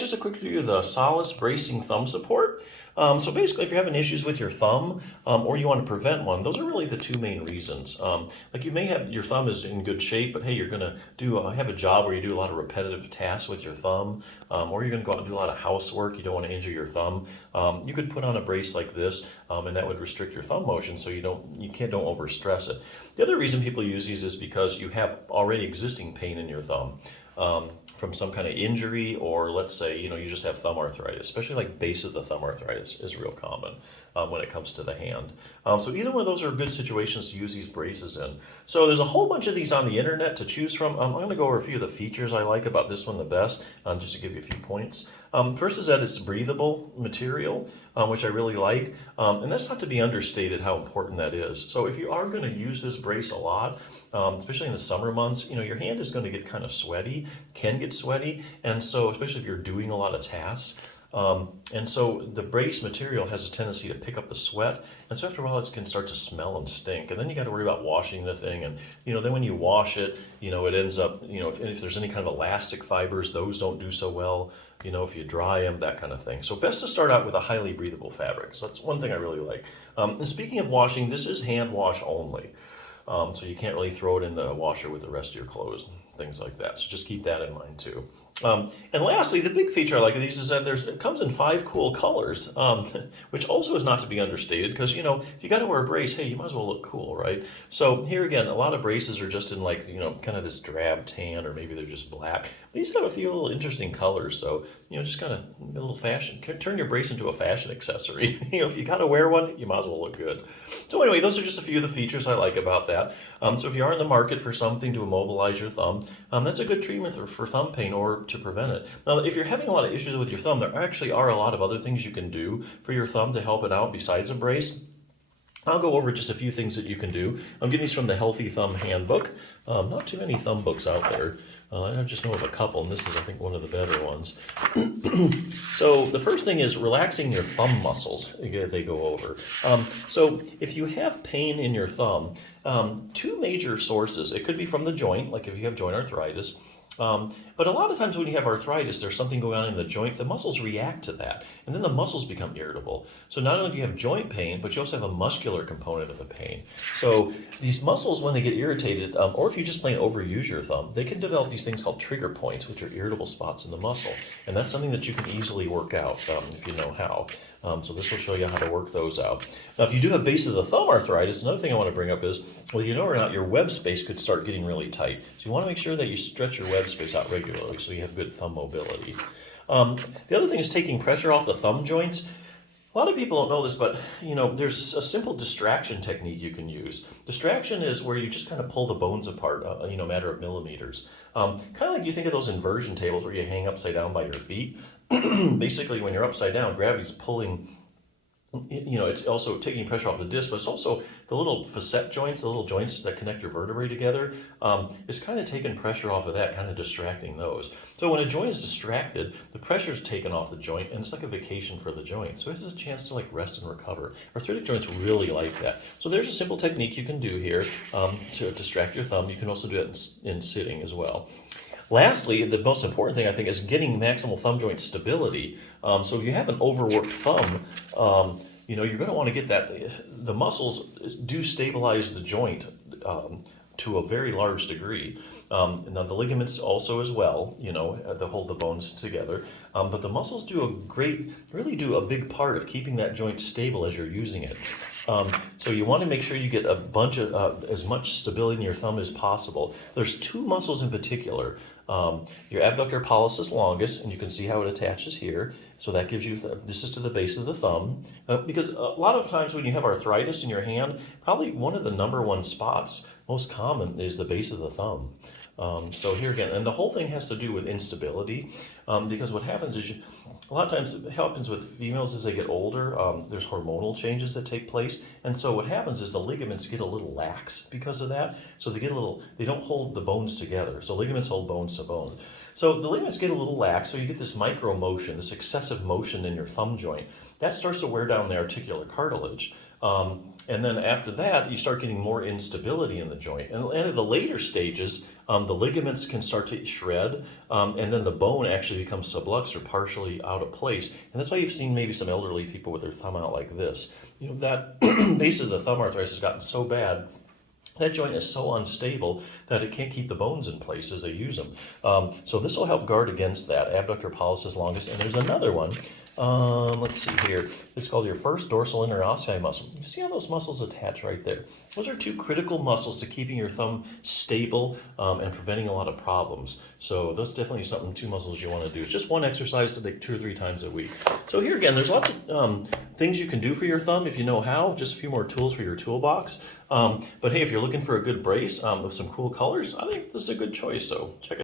just a quick review of the Solace bracing thumb support. So basically, if you're having issues with your thumb or you want to prevent one, those are really the two main reasons. Like you may have your thumb is in good shape, but hey, you're going to have a job where you do a lot of repetitive tasks with your thumb, or you're going to go out and do a lot of housework. You don't want to injure your thumb. You could put on a brace like this, and that would restrict your thumb motion, so don't overstress it. The other reason people use these is because you have already existing pain in your thumb. From some kind of injury, or let's say you just have thumb arthritis, especially like base of the thumb arthritis is real common when it comes to the hand. So either one of those are good situations to use these braces in. So there's a whole bunch of these on the internet to choose from. I'm going to go over a few of the features I like about this one the best, just to give you a few points. First is that it's breathable material, which I really like, and that's not to be understated how important that is. So if you are going to use this brace a lot, especially in the summer months, your hand is going to get kind of sweaty, can get sweaty, and so especially if you're doing a lot of tasks. And so the brace material has a tendency to pick up the sweat, and so after a while it can start to smell and stink, and then you got to worry about washing the thing, and then when you wash it, it ends up, if there's any kind of elastic fibers, those don't do so well, if you dry them, that kind of thing. So best to start out with a highly breathable fabric. So that's one thing I really like. And speaking of washing, this is hand wash only. So you can't really throw it in the washer with the rest of your clothes, things like that. So just keep that in mind too. And lastly, the big feature I like of these is that it comes in 5 cool colors, which also is not to be understated because, if you got to wear a brace, hey, you might as well look cool, right? So here again, a lot of braces are just in like, kind of this drab tan, or maybe they're just black. These have a few little interesting colors, so, just kind of a little fashion. Turn your brace into a fashion accessory. If you got to wear one, you might as well look good. So anyway, those are just a few of the features I like about that. So if you are in the market for something to immobilize your thumb, that's a good treatment for thumb pain or to prevent it. Now, if you're having a lot of issues with your thumb, there actually are a lot of other things you can do for your thumb to help it out besides a brace. I'll go over just a few things that you can do. I'm getting these from the Healthy Thumb Handbook. Not too many thumb books out there. I just know of a couple, and this is, I think, one of the better ones. So the first thing is relaxing your thumb muscles. They go over. So if you have pain in your thumb, 2 major sources. It could be from the joint, like if you have joint arthritis. But a lot of times when you have arthritis, there's something going on in the joint, the muscles react to that, and then the muscles become irritable. So not only do you have joint pain, but you also have a muscular component of the pain. So these muscles, when they get irritated, or if you just plain overuse your thumb, they can develop these things called trigger points, which are irritable spots in the muscle. And that's something that you can easily work out if you know how. So this will show you how to work those out. Now, if you do have base of the thumb arthritis, another thing I want to bring up is, well, or not, your web space could start getting really tight. So you want to make sure that you stretch your web space out regularly so you have good thumb mobility. The other thing is taking pressure off the thumb joints. A lot of people don't know this, but there's a simple distraction technique you can use. Distraction is where you just kind of pull the bones apart, a matter of millimeters. Kind of like you think of those inversion tables where you hang upside down by your feet. Basically, when you're upside down, gravity's pulling. It's also taking pressure off the disc, but it's also the little facet joints, the little joints that connect your vertebrae together. It's kind of taking pressure off of that, kind of distracting those. So when a joint is distracted, the pressure is taken off the joint, and it's like a vacation for the joint. So it has a chance to rest and recover. Arthritic joints really like that. So there's a simple technique you can do here to distract your thumb. You can also do that in sitting as well. Lastly, the most important thing I think is getting maximal thumb joint stability. So if you have an overworked thumb, you're going to want to get that. The muscles do stabilize the joint to a very large degree. Now the ligaments also as well, they hold the bones together. But the muscles really do a big part of keeping that joint stable as you're using it. So you want to make sure you get a bunch of as much stability in your thumb as possible. There's 2 muscles in particular. Your abductor pollicis longus, and you can see how it attaches here. So that gives you, this is to the base of the thumb. Because a lot of times when you have arthritis in your hand, probably one of the number 1 spots, most common, is the base of the thumb. So here again, and the whole thing has to do with instability, because what happens is a lot of times it happens with females as they get older. There's hormonal changes that take place, and so what happens is the ligaments get a little lax because of that. So they don't hold the bones together. So ligaments hold bones to bones. So the ligaments get a little lax, so you get this micro motion, this excessive motion in your thumb joint. That starts to wear down the articular cartilage. And then after that, you start getting more instability in the joint. And at the later stages, the ligaments can start to shred, and then the bone actually becomes subluxed or partially out of place. And that's why you've seen maybe some elderly people with their thumb out like this. That base of the thumb arthritis has gotten so bad, that joint is so unstable that it can't keep the bones in place as they use them. So this will help guard against that, abductor pollicis longus. And there's another one. Let's see here. It's called your first dorsal interossei muscle. You see how those muscles attach right there? Those are two critical muscles to keeping your thumb stable and preventing a lot of problems. So that's definitely something, two muscles you want to do. It's just one exercise to take 2 or 3 times a week. So here again, there's lots of things you can do for your thumb if you know how. Just a few more tools for your toolbox. But hey, if you're looking for a good brace with some cool colors, I think this is a good choice. So check it out.